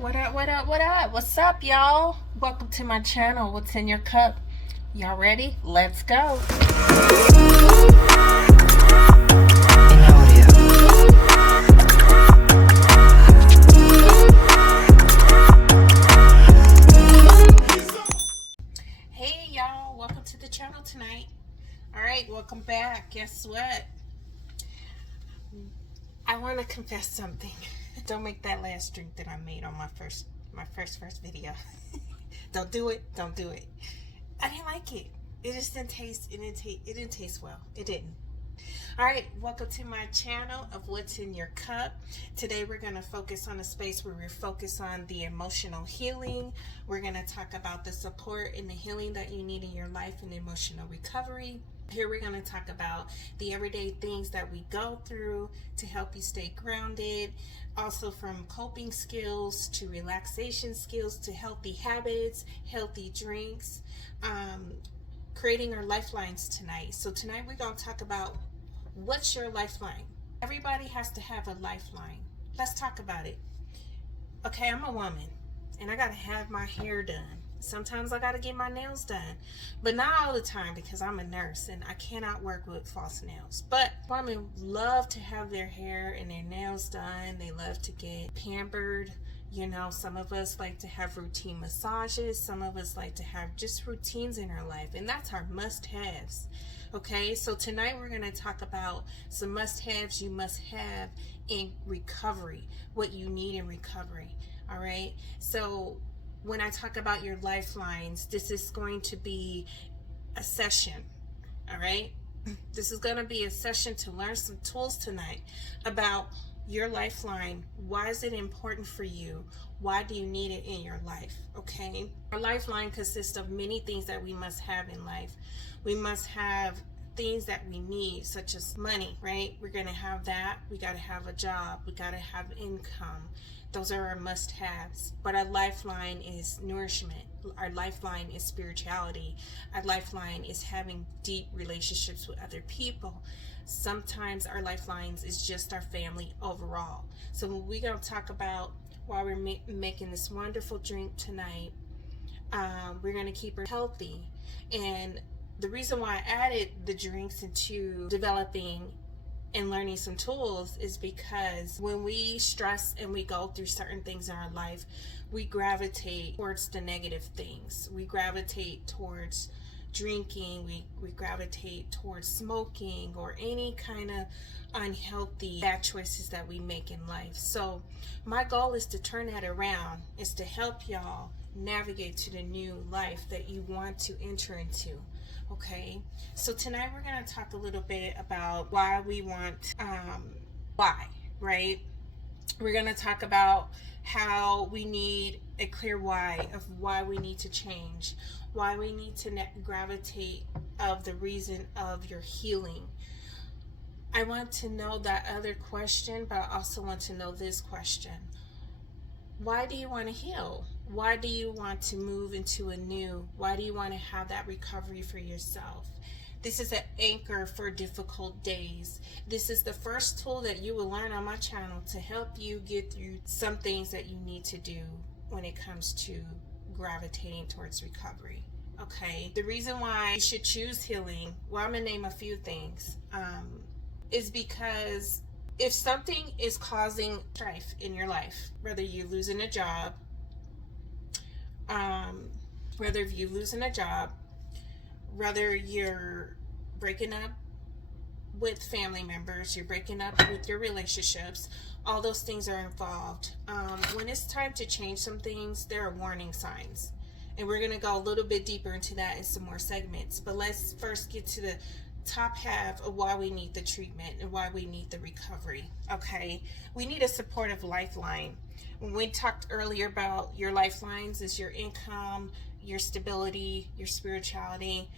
What up, what up, what up? What's up, y'all? Welcome to my channel. What's in your cup? Y'all ready? Let's go. Hey, y'all. Welcome to the channel tonight. All right, welcome back. Guess what? I want to confess something. Don't make that last drink that I made on my first video. Don't do it. Don't do it. I didn't like it. It just didn't taste. It didn't taste well. It didn't. All right, welcome to my channel of What's in Your Cup. Today we're going to focus on a space where we're focused on the emotional healing. We're going to talk about the support and the healing that you need in your life and emotional recovery. Here we're going to talk about the everyday things that we go through to help you stay grounded. Also, from coping skills to relaxation skills to healthy habits, healthy drinks, creating our lifelines tonight. So tonight we're going to talk about what's your lifeline. Everybody has to have a lifeline. Let's talk about it. Okay, I'm a woman and I got to have my hair done. Sometimes I got to get my nails done, but not all the time because I'm a nurse and I cannot work with false nails. But women love to have their hair and their nails done. They love to get pampered. You know, some of us like to have routine massages. Some of us like to have just routines in our life, and that's our must-haves. Okay, so tonight we're going to talk about some must-haves you must have in recovery, what you need in recovery. All right, so when I talk about your lifelines, this is going to be a session. All right, this is going to be a session to learn some tools tonight about your lifeline. Why is it important for you? Why do you need it in your life? Okay, our lifeline consists of many things that we must have in life. We must have things that we need, such as money, right? We're going to have that. We got to have a job. We got to have income. Those are our must-haves. But our lifeline is nourishment. Our lifeline is spirituality. Our lifeline is having deep relationships with other people. Sometimes our lifelines is just our family overall. So we're going to talk about while we're making this wonderful drink tonight, we're going to keep her healthy. And the reason why I added the drinks into developing and learning some tools is because when we stress and we go through certain things in our life, we gravitate towards the negative things. We gravitate towards drinking, we gravitate towards smoking or any kind of unhealthy bad choices that we make in life. So my goal is to turn that around, is to help y'all navigate to the new life that you want to enter into. Okay, so tonight we're going to talk a little bit about why we want, why, right? We're going to talk about how we need a clear why of why we need to change, why we need to gravitate of the reason of your healing. I want to know that other question, but I also want to know this question. Why do you want to heal? Why do you want to move into a new? Why do you want to have that recovery for yourself? This is an anchor for difficult days. This is the first tool that you will learn on my channel to help you get through some things that you need to do when it comes to gravitating towards recovery. Okay, the reason why you should choose healing, well, I'm gonna name a few things, is because if something is causing strife in your life, whether you're losing a job, whether you're breaking up with family members, you're breaking up with your relationships, all those things are involved. When it's time to change some things, there are warning signs. And we're going to go a little bit deeper into that in some more segments. But let's first get to the top half of why we need the treatment and why we need the recovery. Okay, we need a supportive lifeline. When we talked earlier about your lifelines is your income, your stability, your spirituality.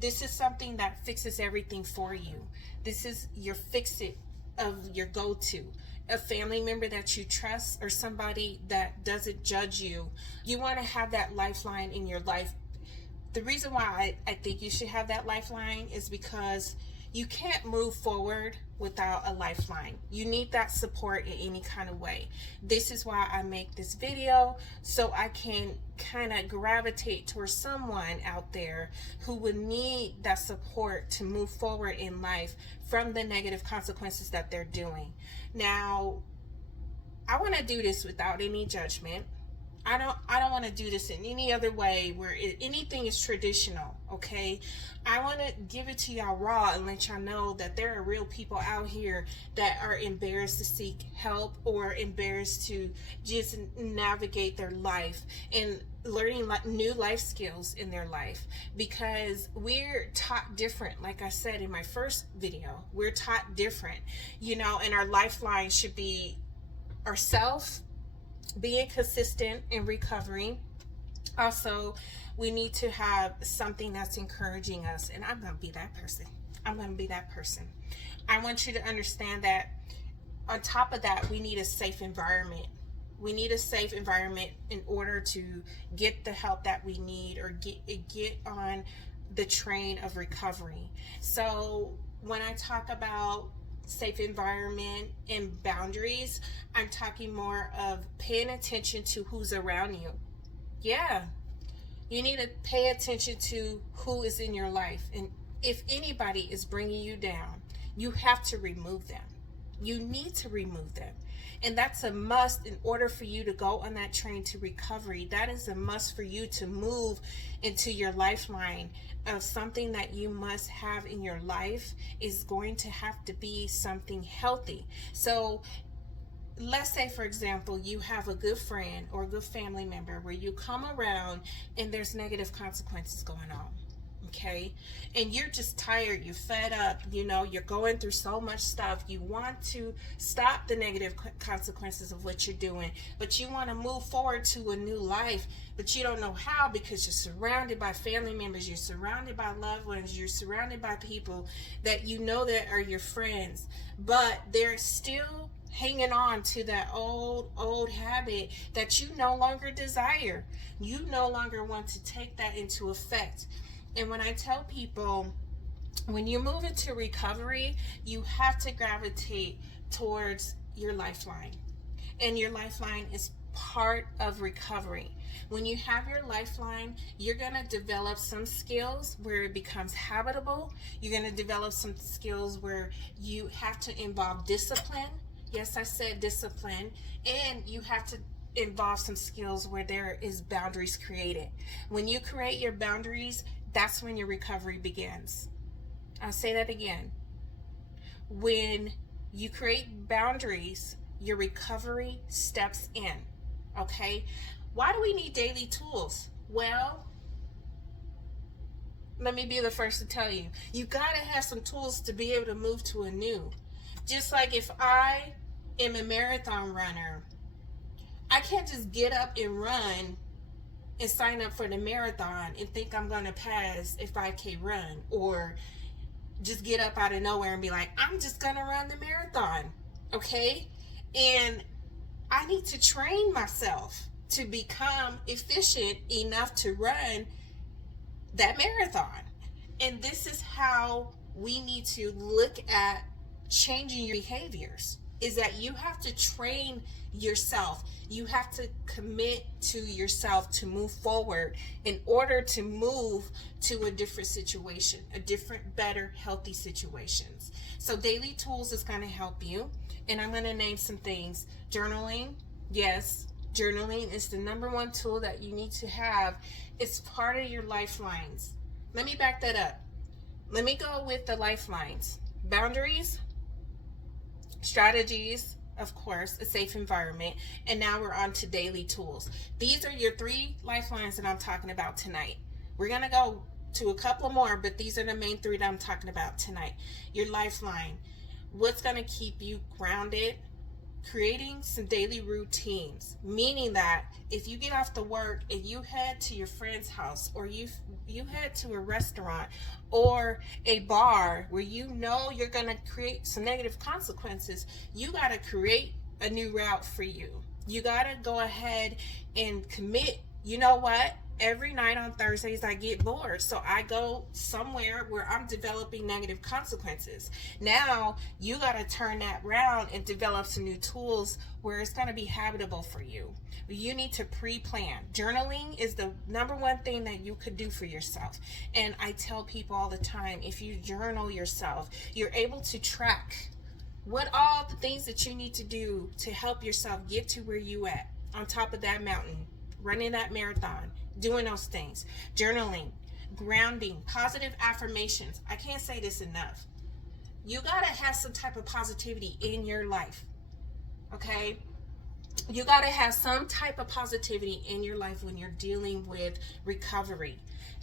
This is something that fixes everything for you. This is your fix-it of your go-to. A family member that you trust or somebody that doesn't judge you. You want to have that lifeline in your life. The reason why I think you should have that lifeline is because you can't move forward without a lifeline. You need that support in any kind of way. This is why I make this video, so I can kind of gravitate towards someone out there who would need that support to move forward in life from the negative consequences that they're doing. Now, I want to do this without any judgment. I don't want to do this in any other way where anything is traditional, okay? I want to give it to y'all raw and let y'all know that there are real people out here that are embarrassed to seek help or embarrassed to just navigate their life and learning new life skills in their life, because we're taught different. Like I said in my first video, we're taught different, you know, and our lifeline should be ourself, being consistent in recovery. Also, we need to have something that's encouraging us, and I'm going to be that person. I'm going to be that person. I want you to understand that on top of that, we need a safe environment. We need a safe environment in order to get the help that we need or get on the train of recovery. So when I talk about safe environment and boundaries, I'm talking more of paying attention to who's around you. Yeah, you need to pay attention to who is in your life, and if anybody is bringing you down, you have to remove them. You need to remove them, and that's a must in order for you to go on that train to recovery. That is a must for you to move into your lifeline of something that you must have in your life. Is going to have to be something healthy. So let's say, for example, you have a good friend or a good family member where you come around and there's negative consequences going on, okay? And you're just tired, you're fed up, you know, you're going through so much stuff. You want to stop the negative consequences of what you're doing, but you want to move forward to a new life, but you don't know how, because you're surrounded by family members, you're surrounded by loved ones, you're surrounded by people that you know that are your friends, but they're still hanging on to that old habit that you no longer desire. You no longer want to take that into effect. And when I tell people, when you move into recovery, you have to gravitate towards your lifeline. And your lifeline is part of recovery. When you have your lifeline, you're going to develop some skills where it becomes habitable. You're going to develop some skills where you have to involve discipline. Yes, I said discipline. And you have to involve some skills where there is boundaries created. When you create your boundaries, that's when your recovery begins. I'll say that again. When you create boundaries, your recovery steps in. Okay? Why do we need daily tools? Well, let me be the first to tell you. You gotta have some tools to be able to move to a new. Just like if I am a marathon runner, I can't just get up and run and sign up for the marathon and think I'm gonna pass a 5K run, or just get up out of nowhere and be like, I'm just gonna run the marathon, okay? And I need to train myself to become efficient enough to run that marathon. And this is how we need to look at changing your behaviors, is that you have to train yourself. You have to commit to yourself to move forward in order to move to a different situation, a different, better, healthy situations. So daily tools is going to help you. And I'm going to name some things. Journaling. Yes, journaling is the number one tool that you need to have. It's part of your lifelines. Let me back that up. Let me go with the lifelines. Boundaries, strategies, of course, a safe environment, and now we're on to daily tools. These are your 3 lifelines that I'm talking about tonight. We're going to go to a couple more, but these are the main 3 that I'm talking about tonight. Your lifeline, what's going to keep you grounded? Creating some daily routines, meaning that if you get off the work and you head to your friend's house, or you head to a restaurant or a bar where you know you're going to create some negative consequences, you got to create a new route for you. You got to go ahead and commit. You know what? every night on Thursdays I get bored, so I go somewhere where I'm developing negative consequences. Now you got to turn that around and develop some new tools where it's going to be habitable for you. You need to pre-plan. Journaling is the number one thing that you could do for yourself. And I tell people all the time, if you journal yourself, you're able to track what all the things that you need to do to help yourself get to where you at on top of that mountain, running that marathon, doing those things. Journaling, grounding, positive affirmations. I can't say this enough. You gotta have some type of positivity in your life. Okay? You gotta have some type of positivity in your life when you're dealing with recovery.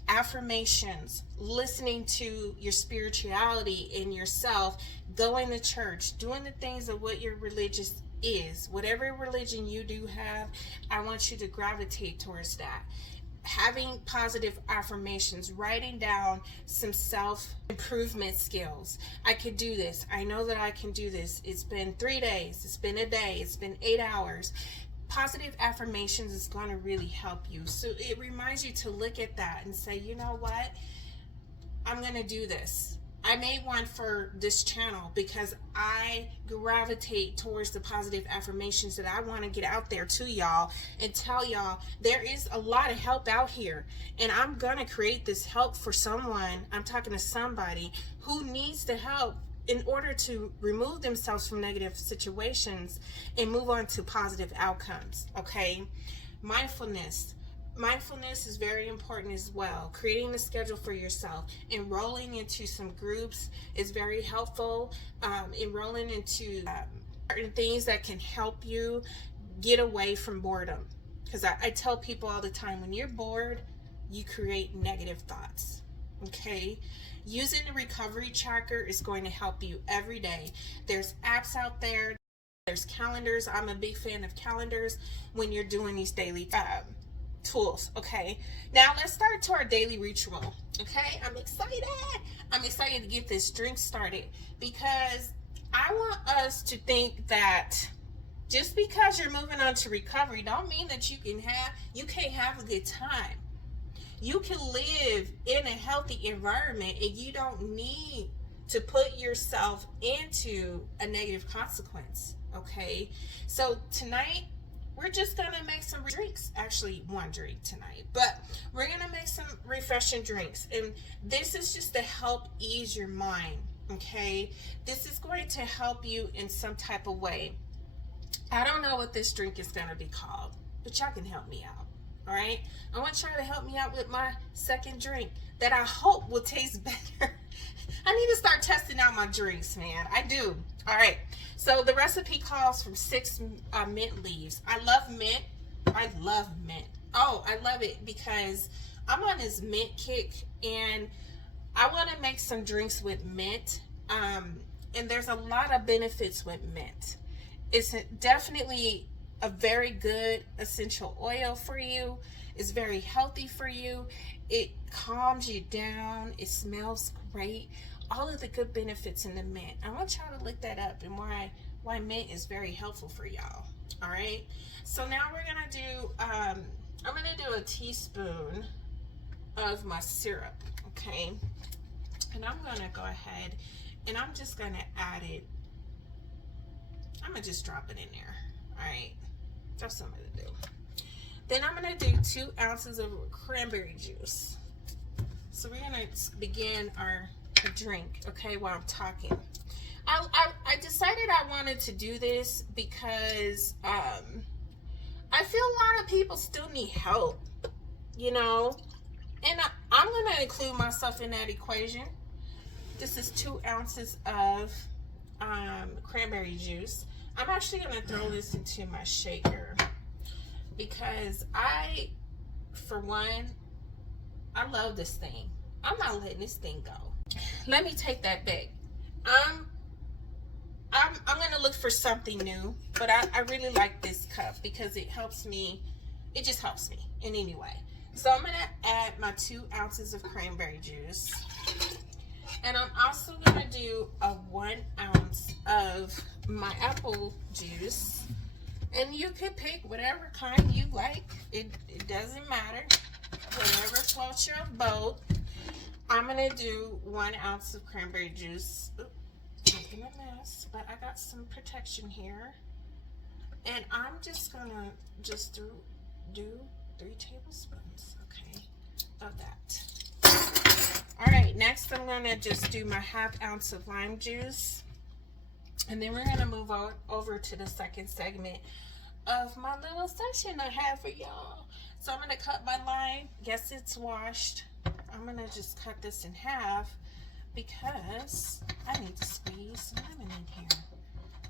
Affirmations, listening to your spirituality in yourself, going to church, doing the things of what your religious is. Whatever religion you do have, I want you to gravitate towards that. Having positive affirmations, writing down some self-improvement skills. I could do this. I know that I can do this. It's been 3 days. It's been a day. It's been 8 hours. Positive affirmations is going to really help you. So it reminds you to look at that and say, you know what? I'm going to do this. I made one for this channel because I gravitate towards the positive affirmations that I want to get out there to y'all and tell y'all there is a lot of help out here, and I'm going to create this help for someone. I'm talking to somebody who needs the help in order to remove themselves from negative situations and move on to positive outcomes. Okay? Mindfulness is very important as well. Creating a schedule for yourself, enrolling into some groups is very helpful. Enrolling into certain things that can help you get away from boredom. Because I tell people all the time, when you're bored, you create negative thoughts. Okay? Using the recovery tracker is going to help you every day. There's apps out there. There's calendars. I'm a big fan of calendars when you're doing these daily tools. Okay, now let's start to our daily ritual. Okay, I'm excited to get this drink started because I want us to think that just because you're moving on to recovery don't mean that you can't have a good time. You can live in a healthy environment and you don't need to put yourself into a negative consequence. Okay, so tonight we're just gonna make some drinks. Actually, one drink tonight, but we're gonna make some refreshing drinks, and this is just to help ease your mind. Okay, this is going to help you in some type of way. I don't know what this drink is gonna be called, but y'all can help me out. All right, I want y'all to help me out with my second drink that I hope will taste better. I need to start testing out my drinks, man. I do. All right, so the recipe calls for 6 mint leaves. I love mint. Oh, I love it because I'm on this mint kick and I want to make some drinks with mint. And there's a lot of benefits with mint. It's definitely a very good essential oil for you. It's very healthy for you. It calms you down. It smells great. All of the good benefits in the mint. I want y'all to look that up and why mint is very helpful for y'all. All right. So now we're gonna do. I'm gonna do a teaspoon of my syrup. Okay. And I'm gonna go ahead and I'm just gonna add it. I'm gonna just drop it in there. All right. That's something to do. Then I'm gonna do 2 ounces of cranberry juice. So we're gonna begin our drink, okay, while I'm talking. I decided I wanted to do this because I feel a lot of people still need help, you know, and I'm gonna include myself in that equation. This is 2 ounces of cranberry juice. I'm actually gonna throw this into my shaker because for one, I love this thing. I'm not letting this thing go. Let me take that back. I'm gonna look for something new, but I really like this cup because it helps me. It just helps me in any way. So I'm gonna add my 2 ounces of cranberry juice, and I'm also gonna do a 1 ounce of my apple juice. And you could pick whatever kind you like. It doesn't matter. whatever floats your boat. I'm gonna do 1 ounce of cranberry juice. Ooh, making a mess, but I got some protection here. And I'm just gonna do 3 tablespoons, okay, of that. All right, next I'm gonna just do my 1/2 ounce of lime juice. And then we're gonna move over to the second segment of my little session I have for y'all. So I'm gonna cut my lime. Yes, it's washed. I'm gonna just cut this in half because I need to squeeze some lemon in here.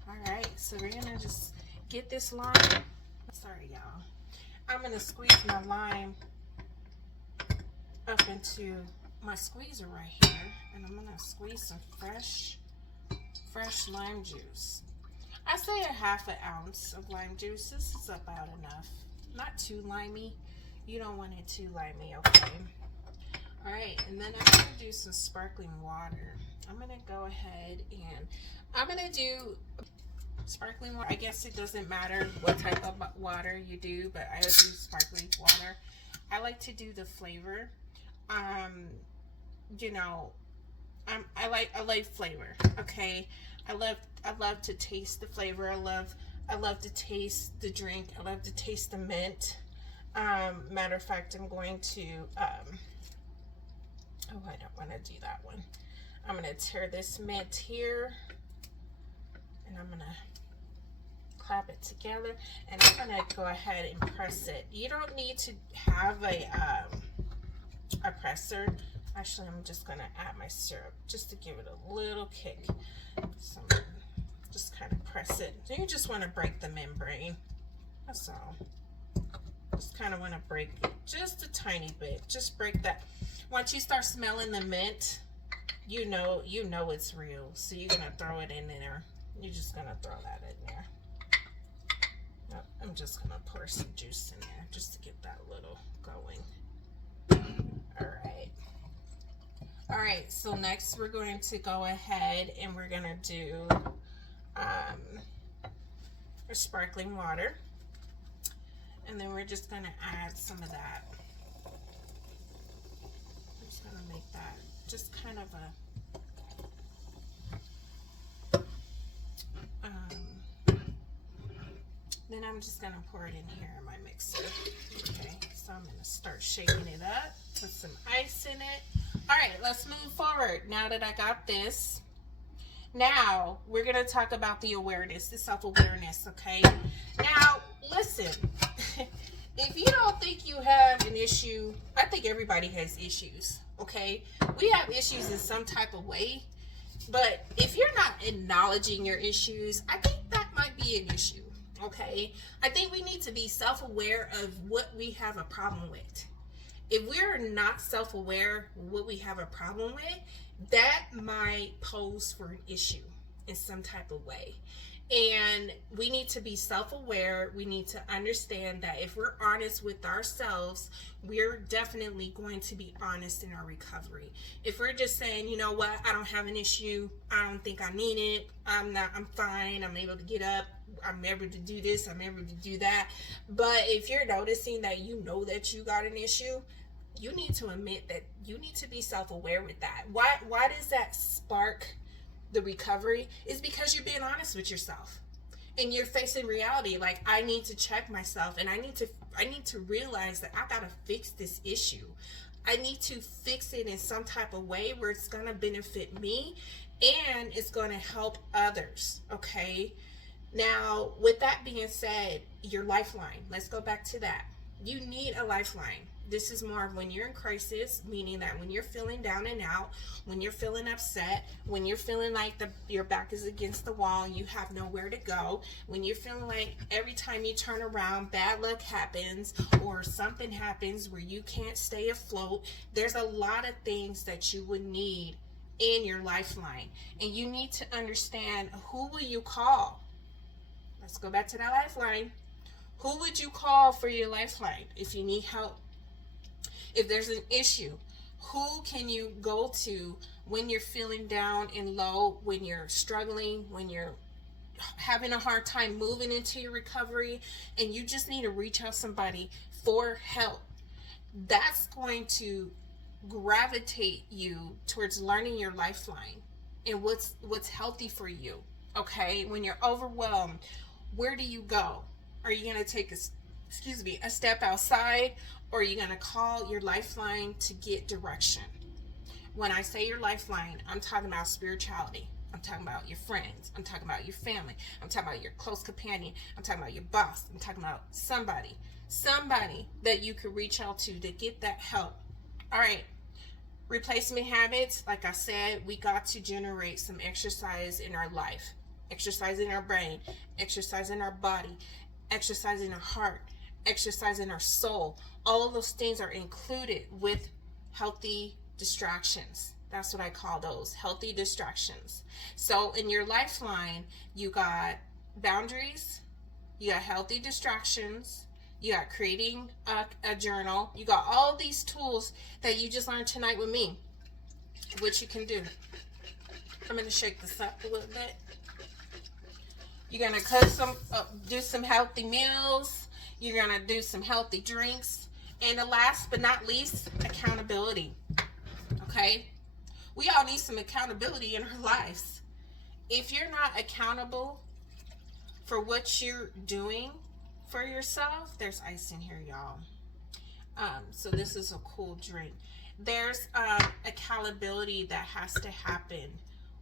All right, so we're gonna just get this lime. Sorry, y'all. I'm gonna squeeze my lime up into my squeezer right here, and I'm gonna squeeze some fresh lime juice. I say 1/2 ounce of lime juice. This is about enough. Not too limey. You don't want it too limey, okay? All right, and then I'm gonna do some sparkling water. I'm gonna go ahead and I'm gonna do sparkling water. I guess it doesn't matter what type of water you do, but I do sparkling water. I like to do the flavor. You know, I like flavor. Okay, I love to taste the flavor. I love to taste the drink. I love to taste the mint. Matter of fact, I'm going to oh, I don't want to do that one. I'm gonna tear this mint here, and I'm gonna clap it together, and I'm gonna go ahead and press it. You don't need to have a presser. Actually, I'm just gonna add my syrup just to give it a little kick. So I'm gonna just kind of press it. So you just want to break the membrane. That's all. Just kind of want to break it just a tiny bit. Just break that. Once you start smelling the mint, you know it's real. So you're gonna throw it in there. You're just gonna throw that in there. Nope, I'm just gonna pour some juice in there just to get that little going. All right, so next we're going to go ahead and we're gonna do our sparkling water, and then we're just gonna add some of that. I'm just gonna make that just kind of a then I'm just gonna pour it in here in my mixer. Okay, so I'm gonna start shaking it up, put some ice in it. All right, let's move forward. Now that I got this, now we're gonna talk about the awareness, the self-awareness, okay? Now, listen, if you don't think you have an issue, I think everybody has issues, okay? We have issues in some type of way, but if you're not acknowledging your issues, I think that might be an issue, okay? I think we need to be self-aware of what we have a problem with. If we're not self-aware what we have a problem with, that might pose for an issue in some type of way. And we need to be self-aware. We need to understand that if we're honest with ourselves, we're definitely going to be honest in our recovery. If we're just saying, you know what, I don't have an issue, I don't think I need it, I'm fine, I'm able to get up, I'm able to do this, I'm able to do that. But if you're noticing that you know that you got an issue, you need to admit that you need to be self-aware with that. Why does that spark the recovery? Is because you're being honest with yourself and you're facing reality. Like, I need to check myself, and I need to realize that I gotta fix this issue. I need to fix it in some type of way where it's gonna benefit me and it's gonna help others. Okay, now with that being said, your lifeline, let's go back to that. You need a lifeline. This is more of when you're in crisis, meaning that when you're feeling down and out, when you're feeling upset, when you're feeling like your back is against the wall and you have nowhere to go, when you're feeling like every time you turn around, bad luck happens or something happens where you can't stay afloat, there's a lot of things that you would need in your lifeline. And you need to understand, who will you call? Let's go back to that lifeline. Who would you call for your lifeline if you need help? If there's an issue, who can you go to when you're feeling down and low, when you're struggling, when you're having a hard time moving into your recovery, and you just need to reach out to somebody for help? that's going to gravitate you towards learning your lifeline and what's healthy for you. Okay, when you're overwhelmed, where do you go? Are you going to take a step outside, or are you going to call your lifeline to get direction? When I say your lifeline, I'm talking about spirituality. I'm talking about your friends. I'm talking about your family. I'm talking about your close companion. I'm talking about your boss. I'm talking about somebody that you could reach out to get that help. All right. Replacement habits, like I said, we got to generate some exercise in our life, exercise in our brain, exercise in our body, exercise in our heart, exercise in our soul. All of those things are included with healthy distractions. That's what I call those, healthy distractions. So in your lifeline, you got boundaries, you got healthy distractions, you got creating a journal, you got all these tools that you just learned tonight with me, which you can do. I'm going to shake this up a little bit. You're going to cook do some healthy meals. You're going to do some healthy drinks. And the last but not least, accountability. Okay? We all need some accountability in our lives. If you're not accountable for what you're doing for yourself, there's ice in here, y'all. So this is a cool drink. There's accountability that has to happen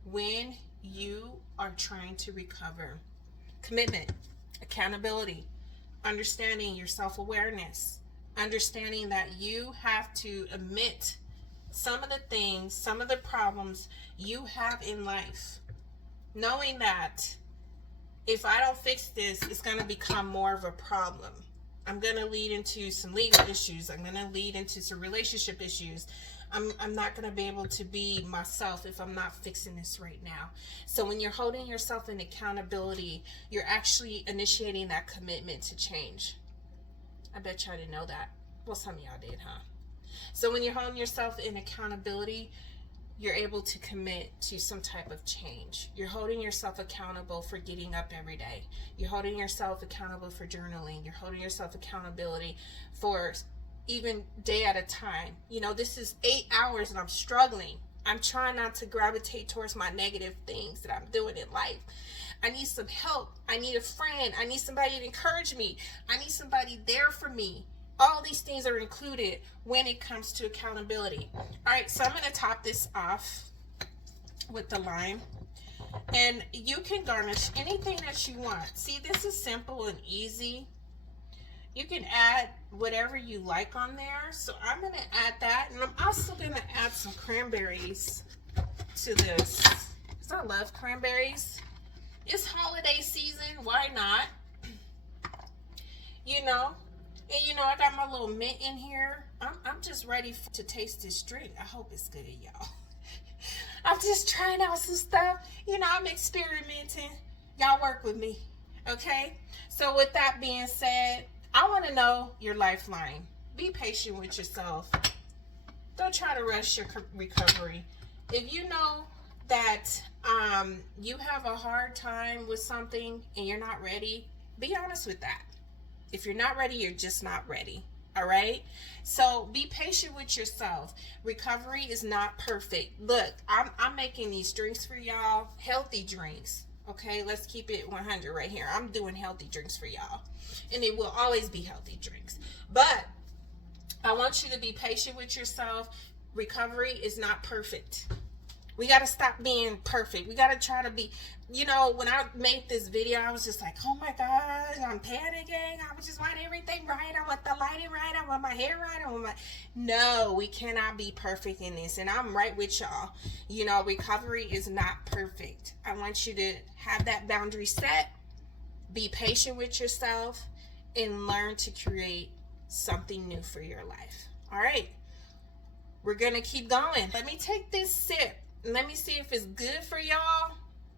when you are trying to recover. Commitment, accountability, understanding your self-awareness, understanding that you have to admit some of the things, some of the problems you have in life, knowing that if I don't fix this, it's going to become more of a problem. I'm going to lead into some legal issues. I'm going to lead into some relationship issues. I'm not going to be able to be myself if I'm not fixing this right now. So when you're holding yourself in accountability, you're actually initiating that commitment to change. I bet y'all didn't know that. Well, some of y'all did, huh? So when you're holding yourself in accountability, you're able to commit to some type of change. You're holding yourself accountable for getting up every day. You're holding yourself accountable for journaling. You're holding yourself accountability for even day at a time. You know, this is 8 hours and I'm struggling. I'm trying not to gravitate towards my negative things that I'm doing in life. I need some help. I need a friend. I need somebody to encourage me. I need somebody there for me. All these things are included when it comes to accountability. All right, so I'm going to top this off with the lime. And you can garnish anything that you want. See, this is simple and easy. You can add whatever you like on there. So I'm going to add that. And I'm also going to add some cranberries to this, because I love cranberries. It's holiday season. Why not? You know. And you know, I got my little mint in here. I'm just ready to taste this drink. I hope it's good, y'all. I'm just trying out some stuff. You know, I'm experimenting. Y'all work with me, okay? So with that being said, I want to know your lifeline. Be patient with yourself. Don't try to rush your recovery. If you know that you have a hard time with something and you're not ready, be honest with that. If you're not ready, you're just not ready. All right? So be patient with yourself. Recovery is not perfect. Look, I'm making these drinks for y'all. Healthy drinks. Okay? Let's keep it 100 right here. I'm doing healthy drinks for y'all. And it will always be healthy drinks. But I want you to be patient with yourself. Recovery is not perfect. We got to stop being perfect. We got to try to be, you know, when I made this video, I was just like, oh my gosh, I'm panicking. I just want everything right. I want the lighting right. I want my hair right. I want my... No, we cannot be perfect in this. And I'm right with y'all. You know, recovery is not perfect. I want you to have that boundary set. Be patient with yourself and learn to create something new for your life. All right. We're going to keep going. Let me take this sip. Let me see if it's good for y'all.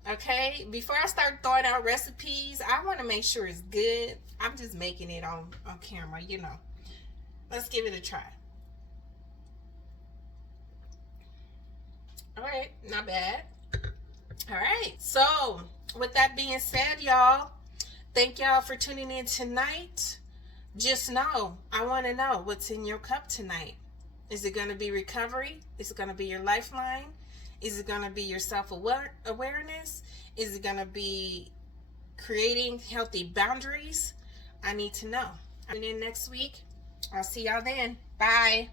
Okay, before I start throwing out recipes, I want to make sure it's good. I'm just making it on camera, you know. Let's give it a try. All right, not bad. All right, so with that being said, y'all, thank y'all for tuning in tonight. just know, I want to know what's in your cup tonight. Is it going to be recovery? Is it going to be your lifeline? Is it going to be your self-awareness? Is it going to be creating healthy boundaries? I need to know. Tune in next week. I'll see y'all then. Bye.